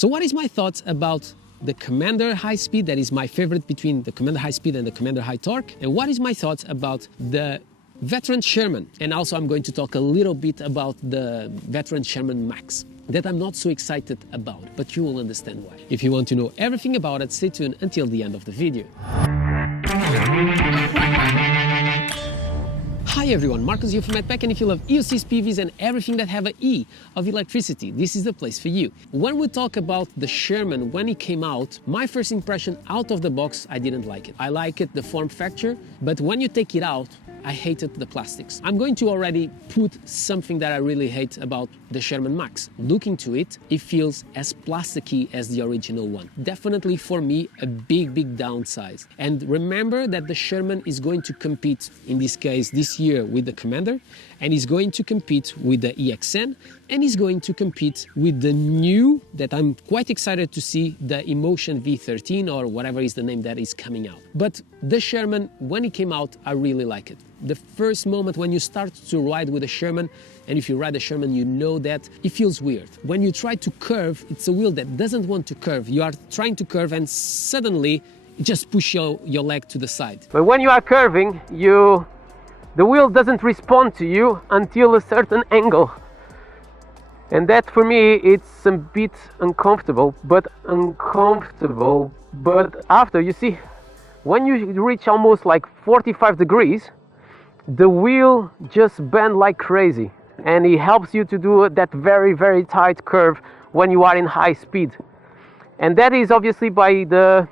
So what is my thoughts about the Commander High Speed? That is my favorite between the Commander High Speed and the Commander High Torque. And what is my thoughts about the Veteran Sherman? And also I'm going to talk a little bit about the Veteran Sherman MAX that I'm not so excited about, but you will understand why. If you want to know everything about it, stay tuned until the end of the video. Hi everyone, Marcus here from MADpack, and if you love EUCs, PVs and everything that have an E of electricity, this is the place for you. When we talk about the Sherman, when it came out, my first impression out of the box, I didn't like it. I like it, the form factor, but when you take it out, I hated the plastics. I'm going to already put something that I really hate about the Sherman MAX. Looking to it, it feels as plasticky as the original one. Definitely for me, a big downside. And remember that the Sherman is going to compete, in this case, this year with the Commander, and is going to compete with the EXN, and is going to compete with the new, that I'm quite excited to see, the Emotion V13 or whatever is the name that is coming out. But the Sherman, when it came out, I really like it. The first moment when you start to ride with a Sherman, and if you ride a Sherman, you know that it feels weird. When you try to curve, it's a wheel that doesn't want to curve. You are trying to curve and suddenly it just pushes your leg to the side. But when you are curving, the wheel doesn't respond to you until a certain angle. And that for me, it's a bit uncomfortable. But after, you see, when you reach almost like 45 degrees, the wheel just bends like crazy, and it helps you to do that very tight curve when you are in high speed. And that is obviously by the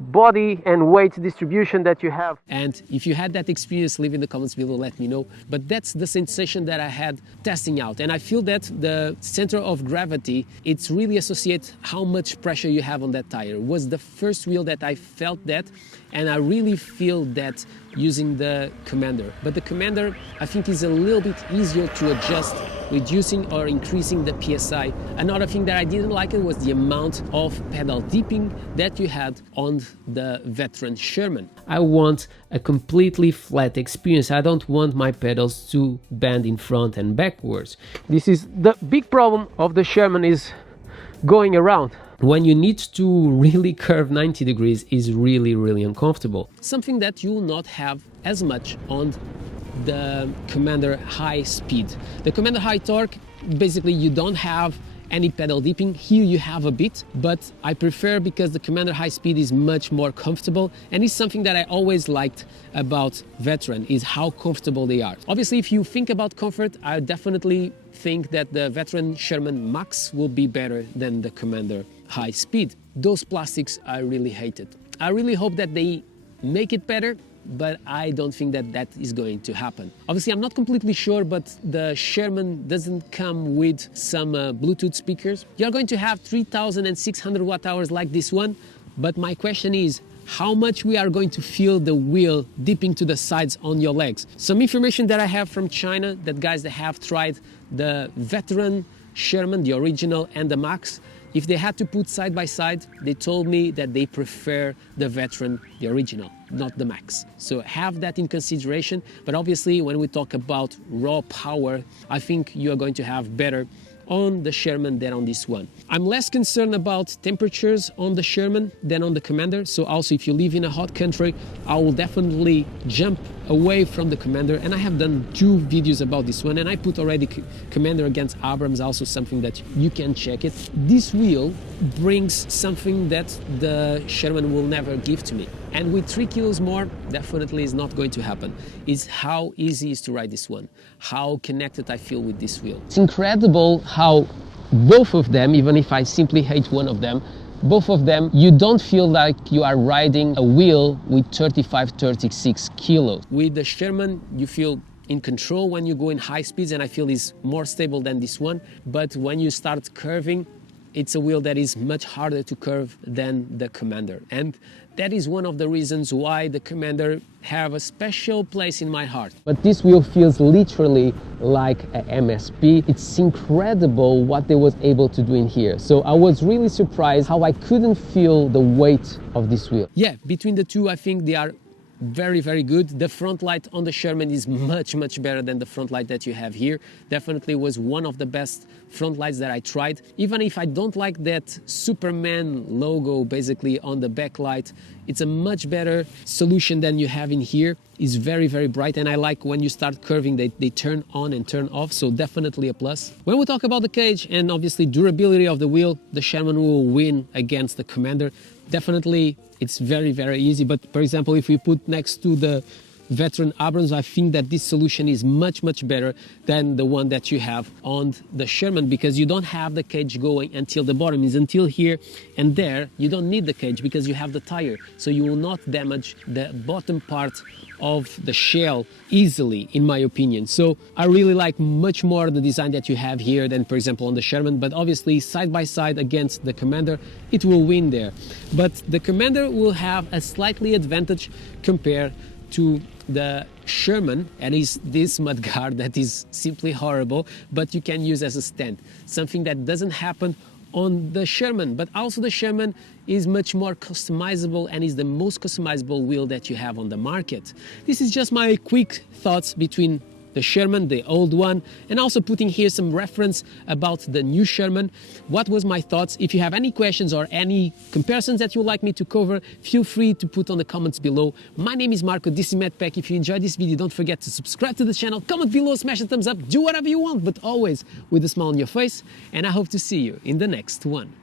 body and weight distribution that you have. And if you had that experience, leave in the comments below, let me know. But that's the sensation that I had testing out, and I feel that the center of gravity, it's really associates how much pressure you have on that tire. It was the first wheel that I felt that, and I really feel that using the Commander. But the Commander, I think, is a little bit easier to adjust, reducing or increasing the PSI. Another thing that I didn't like it was the amount of pedal dipping that you had on the Veteran Sherman. I want a completely flat experience. I don't want my pedals to bend in front and backwards. This is the big problem of the Sherman, is going around. When you need to really curve 90 degrees is really uncomfortable. Something that you will not have as much on the Commander High Speed. The Commander High Torque, basically you don't have any pedal dipping. Here you have a bit, but I prefer, because the Commander High Speed is much more comfortable, and it's something that I always liked about Veteran, is how comfortable they are. Obviously, if you think about comfort, I definitely think that the Veteran Sherman MAX will be better than the Commander High Speed. Those plastics I really hated. I really hope that they make it better, but I don't think that that is going to happen. Obviously, I'm not completely sure, but the Sherman doesn't come with some Bluetooth speakers. You're going to have 3,600 watt-hours like this one, but my question is, how much we are going to feel the wheel dipping to the sides on your legs? Some information that I have from China, that guys that have tried the Veteran Sherman, the original, and the MAX, if they had to put side by side, they told me that they prefer the Veteran, the original, not the MAX. So have that in consideration. But obviously, when we talk about raw power, I think you are going to have better on the Sherman than on this one. I'm less concerned about temperatures on the Sherman than on the Commander. So also, if you live in a hot country, I will definitely jump away from the Commander. And I have done 2 videos about this one, and I put already Commander against Abrams, also something that you can check it. This wheel brings something that the Sherman will never give to me. And with 3 kilos more, definitely is not going to happen. It's how easy it is to ride this one, how connected I feel with this wheel. It's incredible how both of them, even if I simply hate one of them, both of them, you don't feel like you are riding a wheel with 35-36 kilos. With the Sherman, you feel in control when you go in high speeds, and I feel is more stable than this one. But when you start curving, it's a wheel that is much harder to curve than the Commander. And that is one of the reasons why the Commander have a special place in my heart. But this wheel feels literally like a MSP. It's incredible what they was able to do in here. So I was really surprised how I couldn't feel the weight of this wheel. Yeah, between the two, I think they are very, very good. The front light on the Sherman is much better than the front light that you have here. Definitely was one of the best front lights that I tried. Even if I don't like that Superman logo basically on the backlight, it's a much better solution than you have in here. It's very, very bright, and I like when you start curving, they turn on and turn off, so definitely a plus. When we talk about the cage and obviously durability of the wheel, the Sherman will win against the Commander. Definitely, it's very, very easy, but for example, if we put next to the Veteran Abrams, I think that this solution is much better than the one that you have on the Sherman, because you don't have the cage going until the bottom. Is until here, and there you don't need the cage because you have the tire, so you will not damage the bottom part of the shell easily, in my opinion. So I really like much more the design that you have here than, for example, on the Sherman, but obviously side by side against the Commander, it will win there. But the Commander will have a slightly advantage compared to the Sherman, and is this mudguard that is simply horrible, but you can use as a stand, something that doesn't happen on the Sherman. But also the Sherman is much more customizable and is the most customizable wheel that you have on the market. This is just my quick thoughts between the Sherman, the old one, and also putting here some reference about the new Sherman. What was my thoughts? If you have any questions or any comparisons that you would like me to cover, feel free to put on the comments below. My name is Marco, this is MADpack. If you enjoyed this video, don't forget to subscribe to the channel, comment below, smash the thumbs up, do whatever you want, but always with a smile on your face, and I hope to see you in the next one.